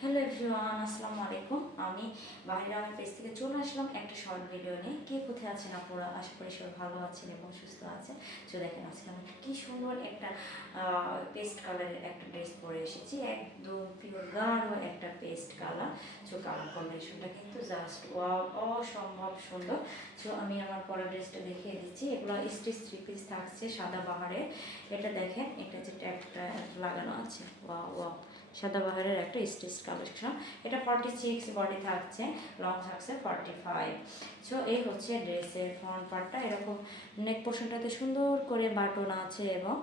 Hello everyone, আসসালামু আলাইকুম। আমি বাহির আমার পেজ থেকে চলে আসলাম একটা শর্ট ভিডিও নিয়ে। কে কোথায় আছেন আপনারা? আশা করি সবাই ভালো আছেন এবং সুস্থ আছেন। তো দেখেন আজকে আমি কি সুন্দর একটা পেস্ট কালারের একটা ড্রেস পরে এসেছি, একদম পিওর গাঢ় একটা পেস্ট কালার। তো কালার কম্বিনেশনটা কিন্তু জাস্ট ওয়াও, অসম্ভব সুন্দর। তো আমি আমার পরা ড্রেসটা দেখিয়ে দিচ্ছি। এগুলো স্টিচ 3 পিস থাকছে সাদা বাহারে। এটা দেখেন, এটা যে ট্যাগটা লাগানো আছে, ওয়াও ওয়াও, সাদা বাহারের একটা স্টিচ কালেকশন। এটা 46 বডি থাকছে, লং থাকছে 45। সো এই হচ্ছে ড্রেসের ফ্রন্ট পার্টটা। এরকম নেক পোর্শনটাতে সুন্দর করে বাটন আছে এবং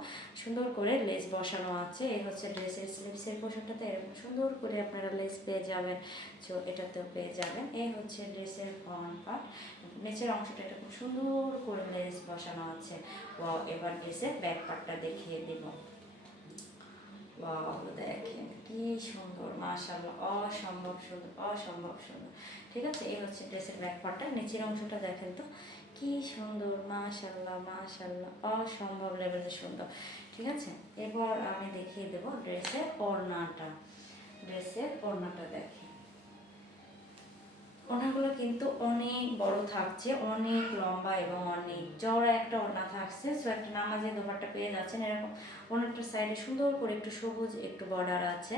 সুন্দর করে লেস বসানো আছে। এই হচ্ছে ড্রেসের স্লিভসের পোর্শনটাতে এরকম সুন্দর করে আপনারা লেস পেয়ে যাবেন। সো এটাতেও পেয়ে যাবেন। এই হচ্ছে ড্রেসের ফ্রন্ট পার্ট। নিচের অংশটা এরকম সুন্দর করে লেস বসানো আছে। এবার ড্রেসের ব্যাক পার্টটা দেখিয়ে দিব। ওয়াও, দেখেন কি সুন্দর, মাশাআল্লাহ, অসম্ভব সুন্দর, অসম্ভব সুন্দর। ঠিক আছে, এই হচ্ছে ড্রেসের ব্যাক পার্টটা। নিচের অংশটা দেখেন তো কি সুন্দর, মাশাআল্লাহ মাশাআল্লাহ, অসম্ভব লেভেলের সুন্দর। ঠিক আছে, এবার আমি দেখিয়ে দেবো ড্রেসের ওড়নাটা। ড্রেসের ওড়নাটা দেখেন, ওড়নাগুলো কিন্তু অনেক বড় থাকছে, অনেক লম্বা এবং অনেক চওড়া একটা ওড়না থাকছে। সো একটা নামাজে দোপাট্টা পেয়ে যাচ্ছেন এরকম। ওড়নাটার সাইডে সুন্দর করে একটু সবুজ একটু বর্ডার আছে।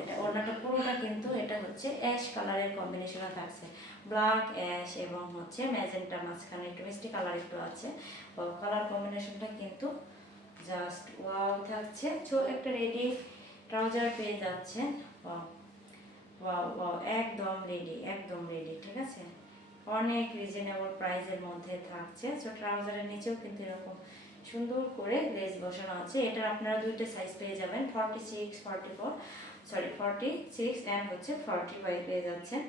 এটা ওড়নাটা পুরোটা কিন্তু এটা হচ্ছে অ্যাশ কালারের কম্বিনেশনে থাকছে, ব্ল্যাক অ্যাশ এবং হচ্ছে ম্যাজেন্টা, মাঝখানে একটু মিষ্টি কালার একটু আছে। কালার কম্বিনেশনটা কিন্তু জাস্ট ওয়াও থাকছে। সো একটা রেডি ট্রাউজার পেয়ে যাচ্ছেন। ওয়াও ওয়াও, একদম রেডি, একদম রেডি। ঠিক আছে, অনেক রিজনেবল প্রাইসের মধ্যে থাকছে। সো ট্রাউজারের নিচেও কিন্তু এরকম সুন্দর করে লেস বসানো আছে। এটার আপনারা দুইটা সাইজ পেয়ে যাবেন, 46 44, সরি 46 অ্যান্ড হচ্ছে 45 পেয়ে যাচ্ছেন।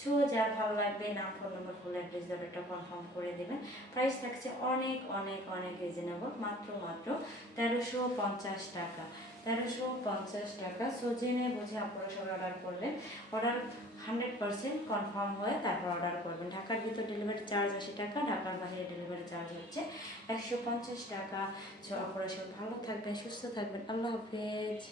সো যার ভালো লাগবে নাম, ফোন নম্বর, ফুল অ্যাড্রেস দেবে, এটা কনফার্ম করে দেবেন। প্রাইস থাকছে অনেক অনেক অনেক রিজনেবল, মাত্র 1350 টাকা, 1350 টাকা। সো জেনে বুঝে আপনারা সবাই অর্ডার করলেন। অর্ডার 100% কনফার্ম হয়ে তারপর অর্ডার করবেন। ঢাকার ভিতর ডেলিভারি চার্জ 80 টাকা, ঢাকার বাইরে ডেলিভারি চার্জ হচ্ছে 150 টাকা। সো আপনারা সবাই ভালো থাকবেন, সুস্থ থাকবেন। আল্লাহ হাফেজ।